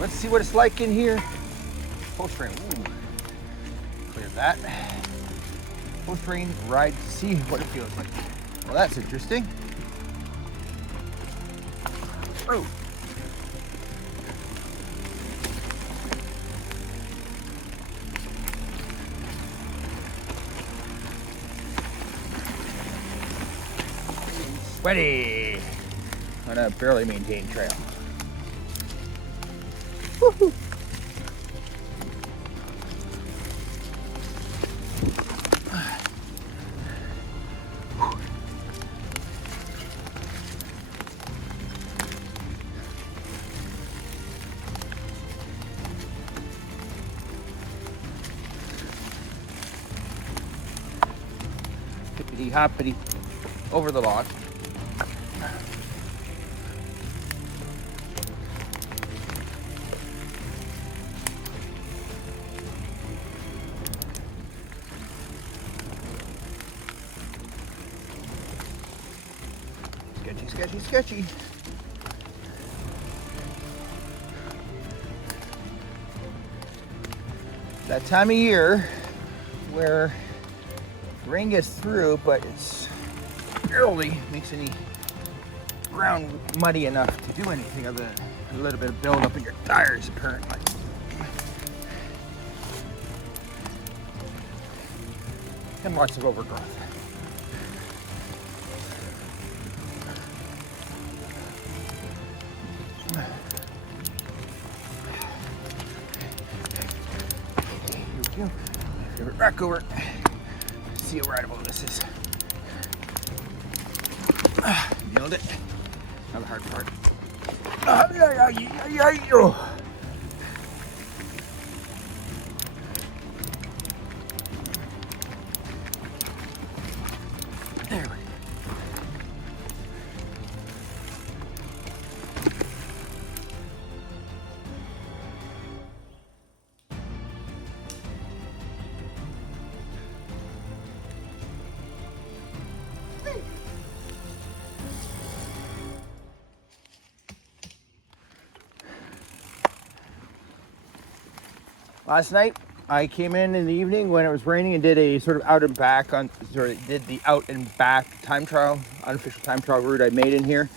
Let's see what it's like in here. Post rain. Clear that. Post rain ride to see what it feels like. Well, that's interesting. Oh. Sweaty on a barely maintained trail. Woo-hoo. Hippity hoppity over the log. Sketchy, sketchy, sketchy. That time of year where rain gets through, but it's barely makes any ground muddy enough to do anything other than a little bit of buildup in your tires, apparently. And lots of overgrowth. Here we go. My favorite rock over. See how rideable this is. Nailed it. Now the hard part. There we go. Last night, I came in the evening when it was raining and did a sort of out and back did the out and back time trial, unofficial time trial route I made in here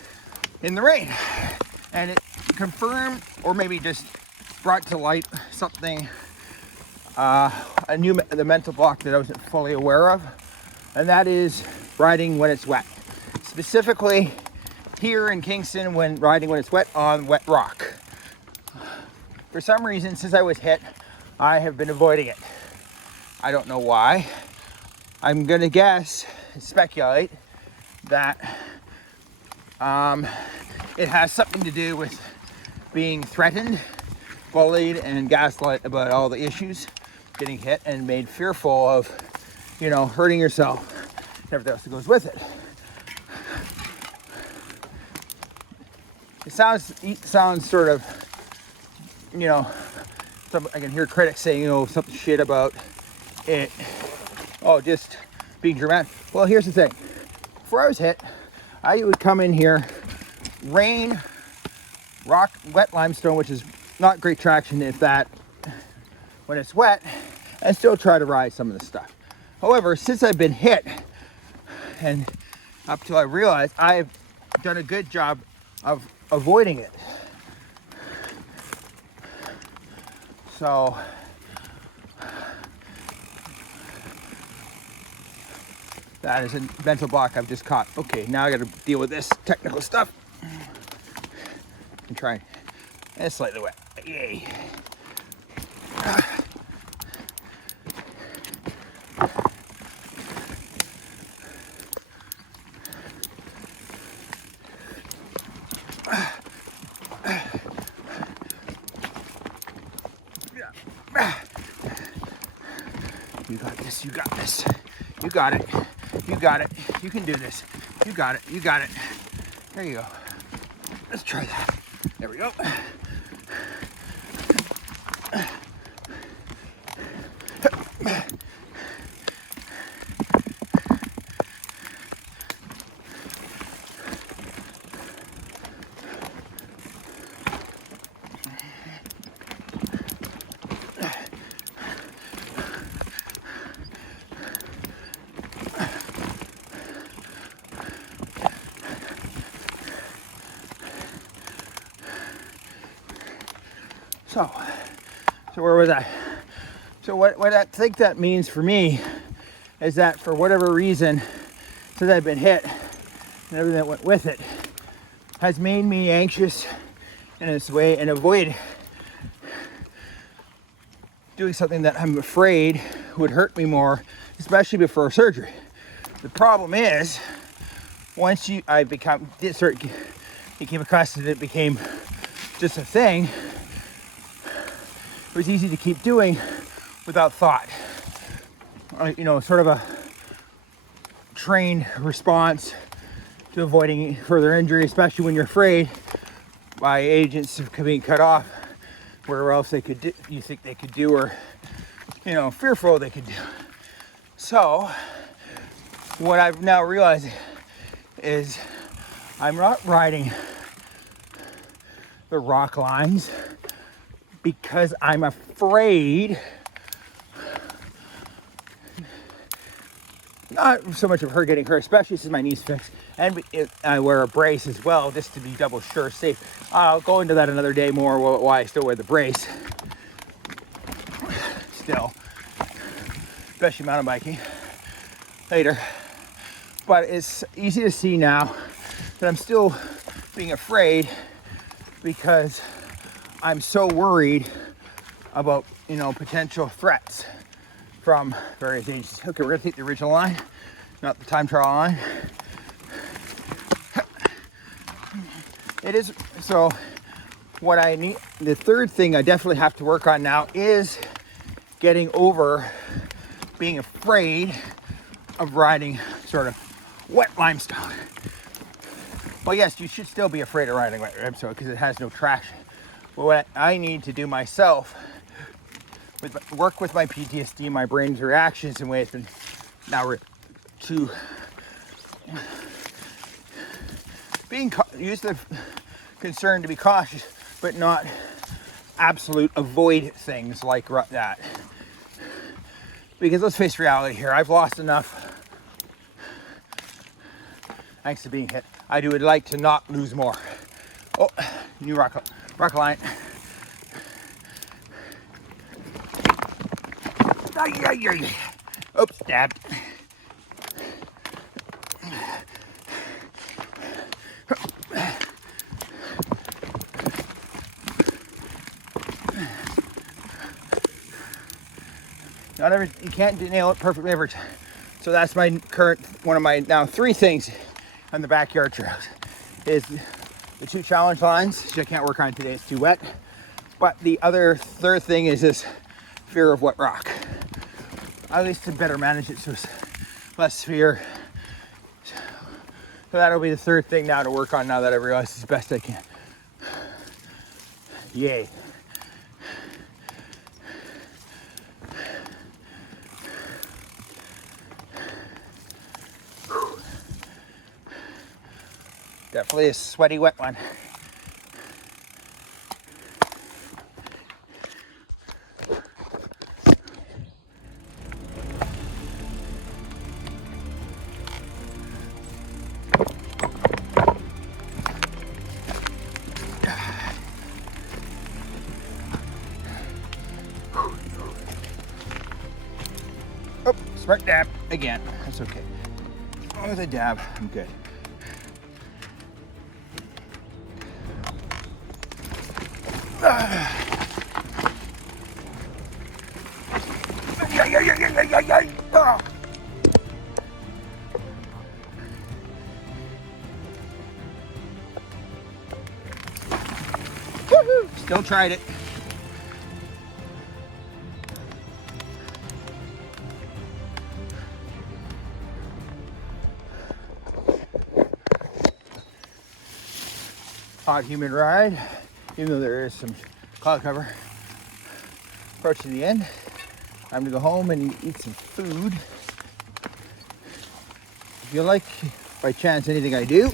in the rain. And it confirmed, or maybe just brought to light something, the mental block that I wasn't fully aware of, and that is riding when it's wet. Specifically here in Kingston, when riding when it's wet on wet rock. For some reason, since I was hit, I have been avoiding it. I don't know why. I'm gonna guess, speculate, that it has something to do with being threatened, bullied, and gaslit about all the issues, getting hit and made fearful of, hurting yourself and everything else that goes with it. It sounds sort of, I can hear critics saying, something shit about it. Oh, just being dramatic. Well, here's the thing. Before I was hit, I would come in here, rain, rock, wet limestone, which is not great traction when it's wet, and still try to ride some of the stuff. However, since I've been hit, and up till I realized, I've done a good job of avoiding it. So that is a mental block I've just caught. Okay, now I got to deal with this technical stuff. I'm trying. And it's slightly wet. Yay. You got this, you got this. You got it. You got it. You can do this. You got it. You got it. There you go. Let's try that. There we go. So where was I? So what I think that means for me is that for whatever reason, since I've been hit and everything that went with it, has made me anxious in this way and avoid doing something that I'm afraid would hurt me more, especially before surgery. The problem is, once I became accustomed, it became just a thing. It was easy to keep doing without thought. Sort of a trained response to avoiding further injury, especially when you're afraid by agents of being cut off, where else they could do, you think they could do, or fearful they could do. So what I've now realized is I'm not riding the rock lines because I'm afraid, not so much of her getting hurt, especially since my knee's fixed, and I wear a brace as well, just to be double sure safe. I'll go into that another day more, why I still wear the brace. Still, especially mountain biking later. But it's easy to see now that I'm still being afraid because I'm so worried about, potential threats from various agencies. Okay, we're gonna take the original line, not the time trial line. It is, so what I need, the third thing I definitely have to work on now is getting over being afraid of riding sort of wet limestone. Well, yes, you should still be afraid of riding wet limestone because it has no traction. But what I need to do myself, work with my PTSD, my brain's reactions in ways to use the concern to be cautious, but not absolute avoid things like that. Because let's face reality here, I've lost enough thanks to being hit. I would like to not lose more. Oh, new rock line. Oops, stabbed. You can't nail it perfectly every time. So that's one of my now 3 things on the backyard trails is the 2 challenge lines, which I can't work on today, it's too wet. But the third thing is this fear of wet rock. At least to better manage it so it's less fear. So that'll be the third thing now to work on now that I realize it's the best I can. Yay. Definitely a sweaty, wet one. Oh, smart dab again. That's okay. Oh, the dab. I'm good. Still tried it. Hot, humid ride, even though there is some cloud cover. Approaching the end. Time to go home and eat some food. If you like, by chance, anything I do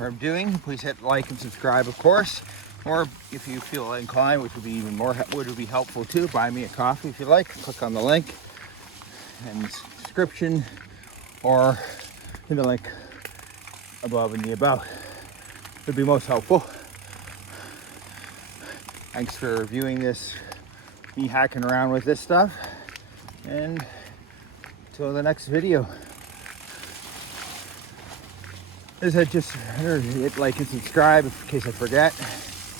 or I'm doing, please hit like and subscribe, of course. Or if you feel inclined, which would be even more, would be helpful too, buy me a coffee if you like. Click on the link in the description or in the link above and the about. Would be most helpful. Thanks for viewing this, me hacking around with this stuff. And until the next video. As I just hit like and subscribe in case I forget.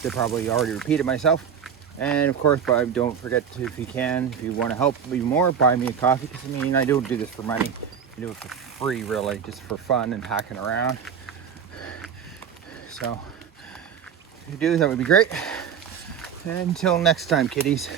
I probably already repeated myself. And of course, don't forget to, if you want to help me more, buy me a coffee. Because I mean, I don't do this for money. I do it for free, really, just for fun and hacking around. So if you do, that would be great. And until next time, kiddies.